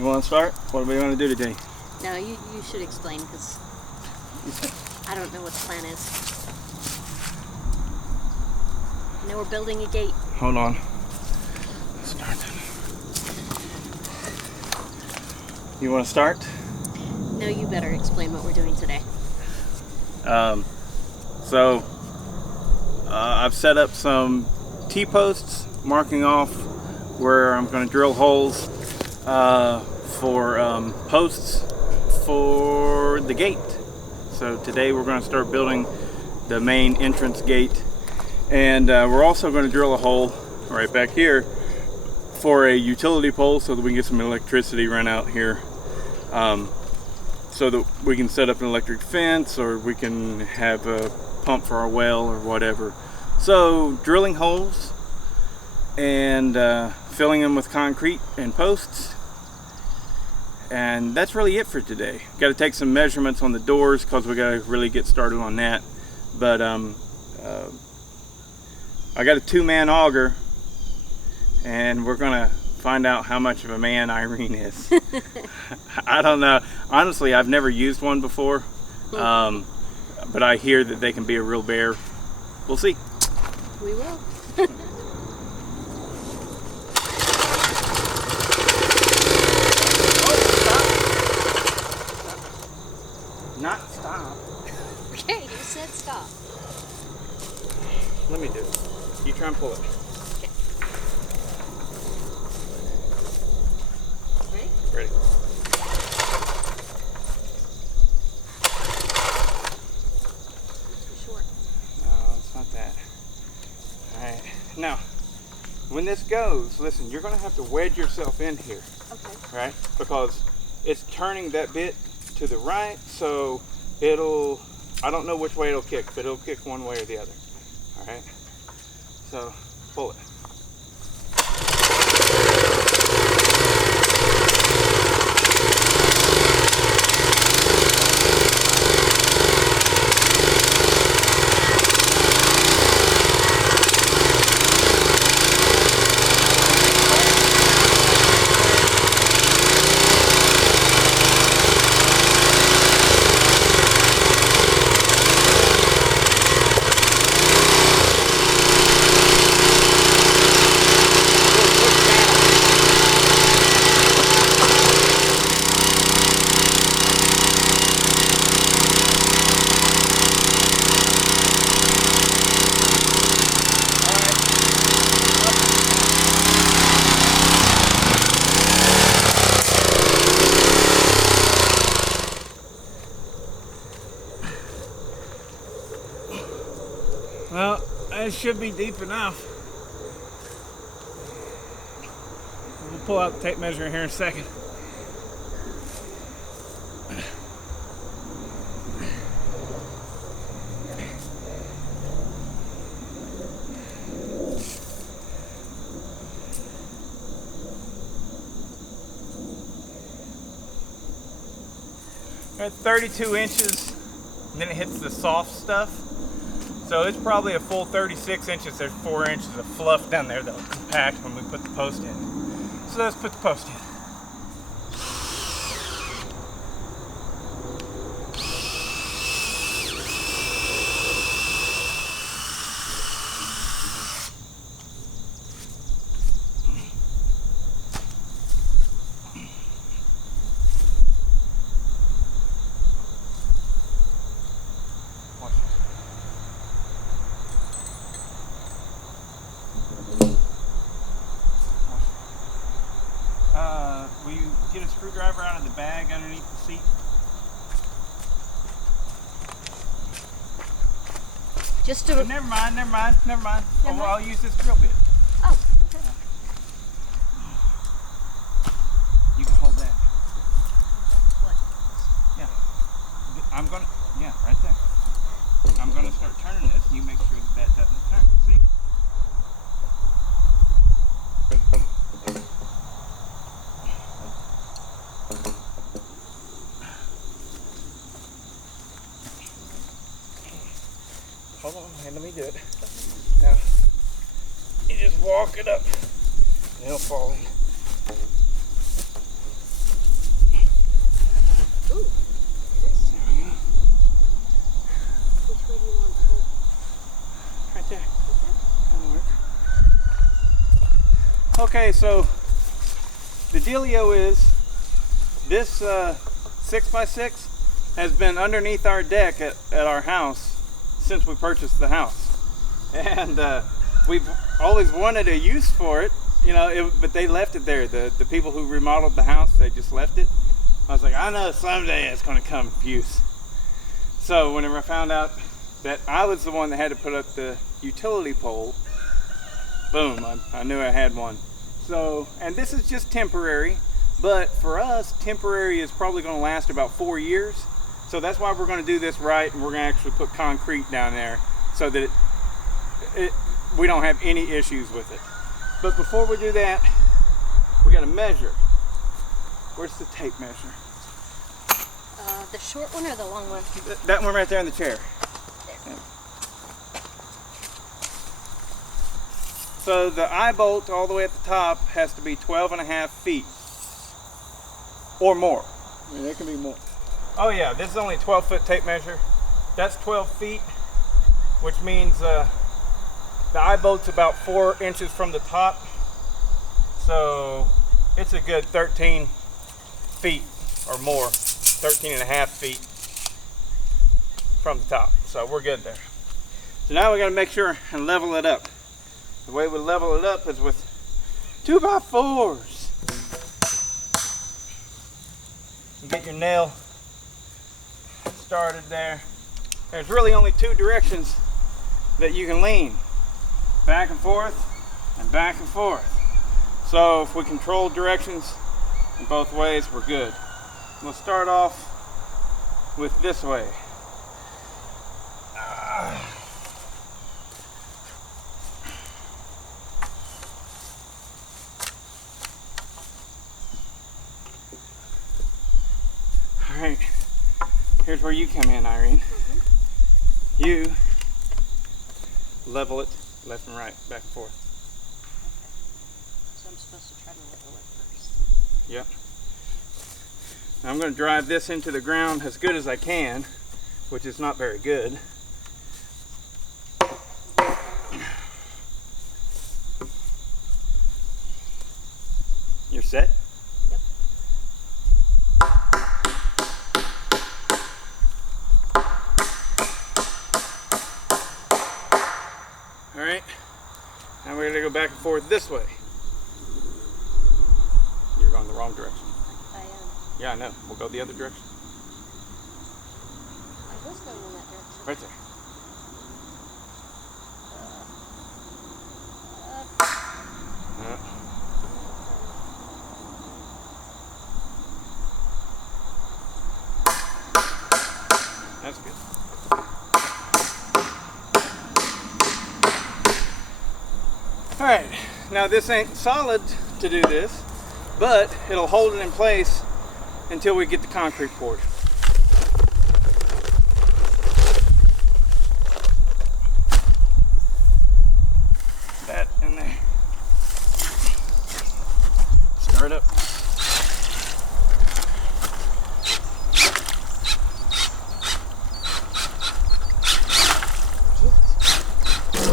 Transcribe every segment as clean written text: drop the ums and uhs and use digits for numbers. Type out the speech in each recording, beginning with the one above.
You want to start? What do we want to do today? No, you should explain, because I don't know what the plan is. Now we're building a gate. Hold on. Start. You want to start? No, you better explain what we're doing today. I've set up some T-posts marking off where I'm going to drill holes for posts for the gate. So today we're going to start building the main entrance gate, and we're also going to drill a hole right back here for a utility pole so that we can get some electricity run out here, so that we can set up an electric fence, or we can have a pump for our well or whatever. So drilling holes and filling them with concrete and posts, and that's really it for today. Got to take some measurements on the doors because we got to really get started on that. But I got a 2-man auger, and we're gonna find out how much of a man Irene is. I don't know. Honestly, I've never used one before, but I hear that they can be a real bear. We'll see. We will. Not stop. Okay, you said stop. Let me do it. You try and pull it. Okay. Ready? Ready. Too short. No, it's not that. Alright. Now, when this goes, listen, you're going to have to wedge yourself in here. Okay. Right? Because it's turning that bit to the right, so it'll, I don't know which way it'll kick, but it'll kick one way or the other. Alright? So, pull it. Well, it should be deep enough. We'll pull out the tape measure here in a second. At 32 inches, and then it hits the soft stuff. So it's probably a full 36 inches. There's 4 inches of fluff down there that'll compact when we put the post in. So let's put the post in. Will you get a screwdriver out of the bag underneath the seat? Just to... Never mind. Never Oh, I'll use this drill bit. Oh, okay. You can hold that. What? Yeah. I'm gonna, yeah, right there. I'm gonna start turning this, and you make sure that doesn't turn, see? Hold on, let me do it. Now, you just walk it up, and it'll fall in. Ooh, it is. There we go. Which way do you want the bolt? Right there. Right there? That'll work. Okay, so the dealio is this 6x6 has been underneath our deck at our house since we purchased the house, and we've always wanted a use for it, you know, but they left it there. The people who remodeled the house, they just left it. I was like, I know someday it's going to come to use. So whenever I found out that I was the one that had to put up the utility pole, boom, I knew I had one. So, and this is just temporary, but for us, temporary is probably going to last about 4 years. So that's why we're going to do this right, and we're going to actually put concrete down there so that we don't have any issues with it. But before we do that, we got to measure. Where's the tape measure? The short one or the long one? That one right there in the chair. There. So the eye bolt all the way at the top has to be 12.5 feet or more. I mean, it can be more. Oh yeah, this is only a 12-foot tape measure. That's 12 feet, which means the eye bolt's about 4 inches from the top. So it's a good 13 feet or more, 13.5 feet from the top. So we're good there. So now we got to make sure and level it up. The way we level it up is with 2x4s. You get your nail started there. There's really only 2 directions that you can lean. Back and forth and back and forth. So if we control directions in both ways, we're good. We'll start off with this way. All right, here's where you come in, Irene. You level it left and right, back and forth. So I'm supposed to try to level it first. Yep. Now I'm going to drive this into the ground as good as I can, which is not very good. You're set? Yep. All right. Now we're going to go back and forth this way. You're going the wrong direction. I am. Yeah, I know. We'll go the other direction. I was going in that direction. Right there. That's good. All right, now this ain't solid to do this, but it'll hold it in place until we get the concrete poured. That in there. Stir it up.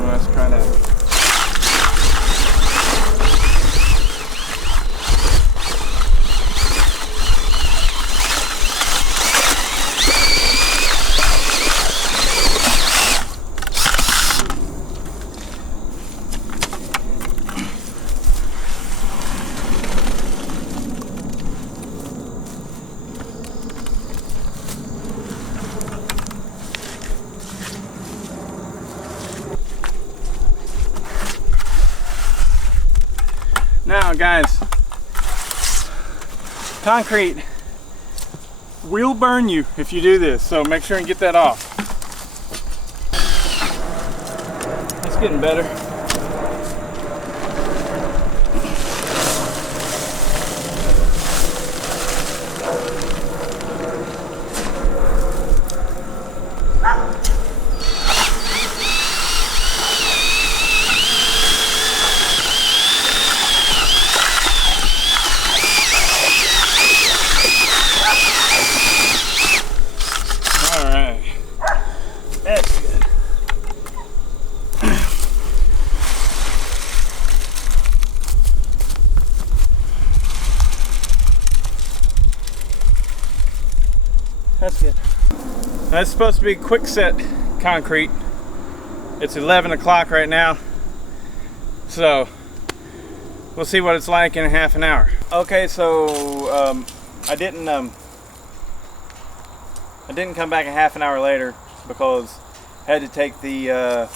Let's try that. Now guys, concrete will burn you if you do this, so make sure and get that off. It's getting better. That's good. That's supposed to be quick set concrete. It's 11 o'clock right now, so we'll see what it's like in a half an hour. Okay, so I didn't come back a half an hour later because I had to take the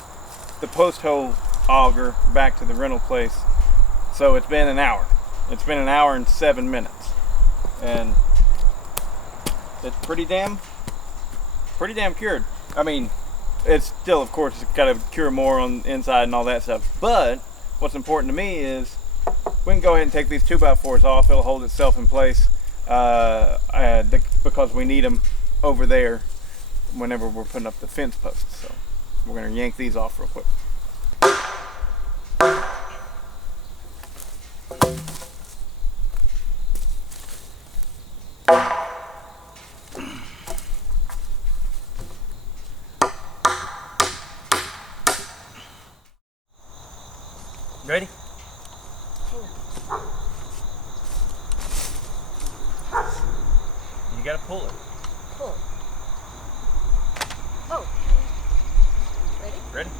post hole auger back to the rental place. So it's been an hour. It's been an hour and 7 minutes, and it's pretty damn cured. I mean, it's still, of course, got to cure more on the inside and all that stuff. But what's important to me is we can go ahead and take these 2x4s off. It'll hold itself in place because we need them over there whenever we're putting up the fence posts. So we're going to yank these off real quick. Ready? You gotta pull it. Pull. Oh. Ready? Ready?